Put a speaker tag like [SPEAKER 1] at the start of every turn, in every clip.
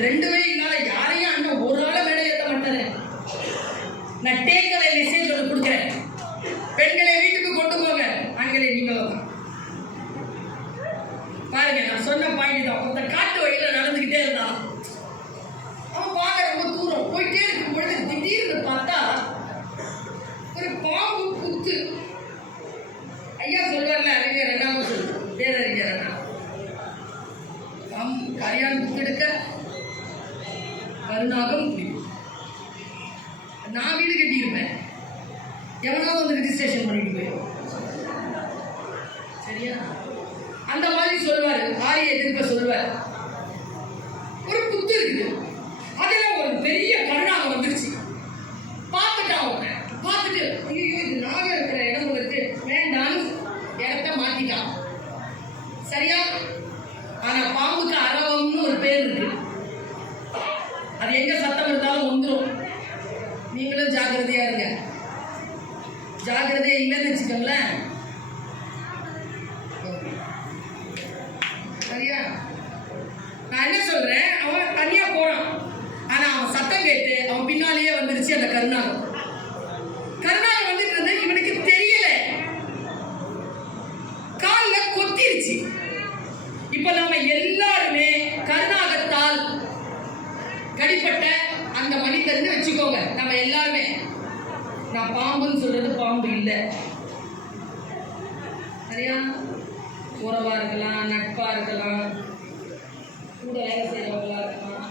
[SPEAKER 1] ரெண்டுமே இல்லாத யாரையும் அண்ணன் ஒரு ஆளை மேடை ஏற்ற மாட்டேன் நான் டேக்கலை மெசேஜ் ஒன்று கொடுக்குறேன். பெண்களை வீட்டுக்கு கொண்டு போங்க. ஆண்களை நீங்களும் தான் பாருங்க நான் சொன்ன பாயிண்ட் தான். ஒருத்த காட்டு வழியில் நடந்துக்கிட்டே இருந்தான் அவன் பார்க்க ரொம்ப தூரம். போயிட்டே இருக்கும் பொழுது திடீர்னு பார்த்தா ஒரு பாம்பு புத்து ஐயா சொல்வார்ல அறிஞர் ரெண்டாவது சொல்லு பேரறிஞர் அண்ணா. பாம்பு கரியான் புத்தெடுக்க கருணாகம் நான் வீடு கட்டியிருப்பேன். எவனாவது வந்து ரிஜிஸ்ட்ரேஷன் பண்ணிட்டு போயிடும். சரியா? அந்த மாதிரி சொல்வார். ஆரிய எதிர்க்க சொல்வார். ஒரு புத்து இருக்குது அதில் ஒரு பெரிய கருணாகம் வந்துருச்சு. பார்த்துட்டான் அவன் பார்த்துட்டு ஐயோ இது நாக இருக்கிற இடம் போல வேண்டான்னு இடத்த மாத்திட்டான். சரியா? ஆனா பாம்புக்கு அரவம்னு ஒரு பேர் இருக்கு. அது எங்க சத்தம் இருந்தாலும் வந்துடும் நீங்களும் ஜாக்கிரதையா இருங்க. ஜாக்கிரதையா இல்லைன்னு வச்சுக்கோங்களேன். சரியா? நான் என்ன சொல்றேன்? அவன் தனியா போனான் ஆனா அவன் சத்தம் கேட்டு அவன் பின்னாலேயே வந்துருச்சு அந்த கருணாகம் கருணாகம் கடிப்பட்ட அந்த மனிதர்னு வச்சுக்கோங்க. நம்ம எல்லாருமே. நான் பாம்புன்னு சொல்றது பாம்பு இல்லை. சரியா? உறவா இருக்கலாம் நட்பா இருக்கலாம். கூட வேலை செய்யறவங்களா இருக்கலாம்.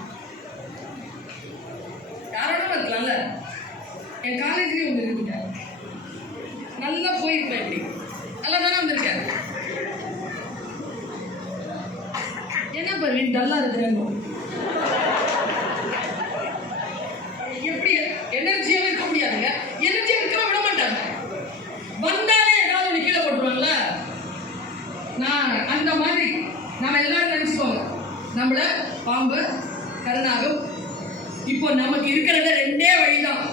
[SPEAKER 1] யாரோட இருக்கலாம்ல? என் காலேஜ்லயே ஒன்று இருந்துட்டார் நல்லா போயிருப்பேன் இப்படி. நல்லா தானே வந்திருக்காரு என்ன பண்ணுவீங்க டல்லா இருக்கிறாங்க நான் அந்த மாதிரி நம்ம எல்லாரும் நினைச்சுக்கோங்க. நம்மள பாம்பு கருணாகும் இப்போ நமக்கு இருக்கிறது ரெண்டே வழிதான்.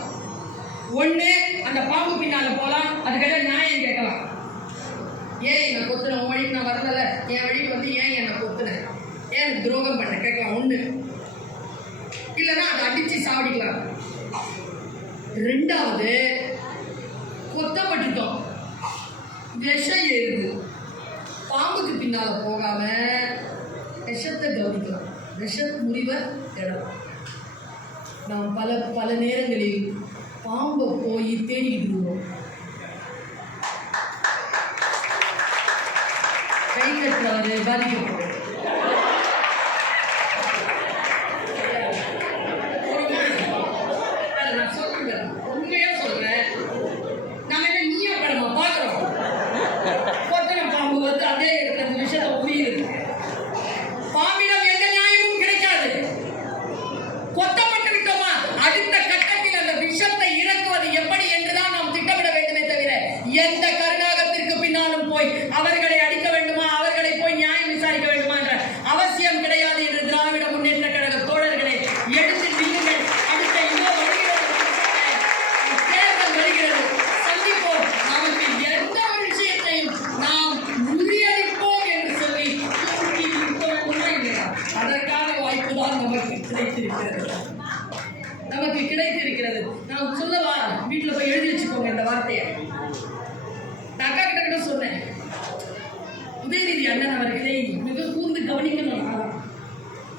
[SPEAKER 1] ஒன்று அந்த பாம்பு பின்னால போகலாம் அதுக்கிட்ட நியாயம் கேட்கலாம்? ஏன் என்னை கொத்துன? உன் வழிக்கு நான் வரதில்ல. என் வழிக்கு வந்து ஏன் என்னை கொத்துன? ஏன் துரோகம் பண்ண? கேட்கலாம். ஒன்று இல்லைன்னா அதை அடிச்சு சாப்பிடிக்கலாம் ரெண்டாவது கொத்தப்பட்டுட்டோம். விஷம் ஏறுது. பாம்புக்கு பின்னால போகாம விஷத்தை கவனிக்கலாம் விஷ முறிவை தேடலாம் நாம் பல பல நேரங்களில் பாம்பை போய் தேடிக்கிட்டு இருக்கோம் கை கட்டுறாரு பாதிக்கப்படும் நான் சொல்றேன் உண்மையா சொல்றேன் நம்ம என்ன நீயா படமா பார்க்குறோம் கொத்தனை பாம்பு வந்து அதே இடத்துல அந்த விஷயத்தை உரியுது பாம்பிடம் எந்த நியாயமும் கிடைக்காது கொத்தப்பட்டு விட்டோமா அடுத்த கட்டத்தில் அந்த விஷத்தை இறக்குவது எப்படி என்றுதான் நாம் திட்டமிட வேண்டுமே தவிர எந்த கருணாகத்திற்கு பின்னாலும் போய் அவர்களை அடிக்க வேண்டுமா? அவர்களை போய் நியாயம் விசாரிக்க வேண்டுமா என்ற அவசியம் கிடையாது என்று திராவிட முன்னேற்ற கழக தோழர்களே எடுத்து நில்லுங்கள். அடுத்த இதோ வருகிறது. தேர்தல் வருகிறது. சந்திப்போம். நமக்கு எந்த ஒரு விஷயத்தையும் நாம் உறுதியளிப்போம் என்று சொல்லி தூக்கி அதற்கான வாய்ப்பு தான் நமக்கு கிடைத்திருக்கிறது. நமக்கு கிடைத்திருக்கிறது. நான் சொல்லவா? வீட்டில் போய் எழுதி வச்சுக்கோங்க இந்த வார்த்தையை. நான் அக்கா கிட்ட கிட்ட சொன்னேன். உதயநிதி அண்ணன் அவர்களை மிக கூர்ந்து கவனிக்கணும்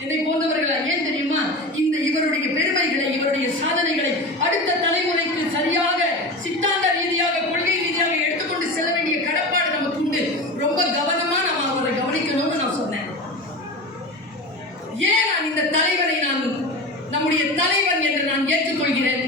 [SPEAKER 1] என்னை போன்றவர்களா ஏன் தெரியுமா? இந்த இவருடைய பெருமைகளை இவருடைய சாதனைகளை அடுத்த தலைமுறைக்கு சரியாக சித்தாந்த ரீதியாக கொள்கை ரீதியாக எடுத்துக்கொண்டு செல்ல வேண்டிய கடப்பாடு நமக்கு உண்டு. ரொம்ப கவனமா நம்ம அவரை கவனிக்கணும்னு நான் சொன்னேன். ஏன் நான் இந்த தலைவரை நான் நம்முடைய தலைவன் என்று நான் ஏற்றுக்கொள்கிறேன்?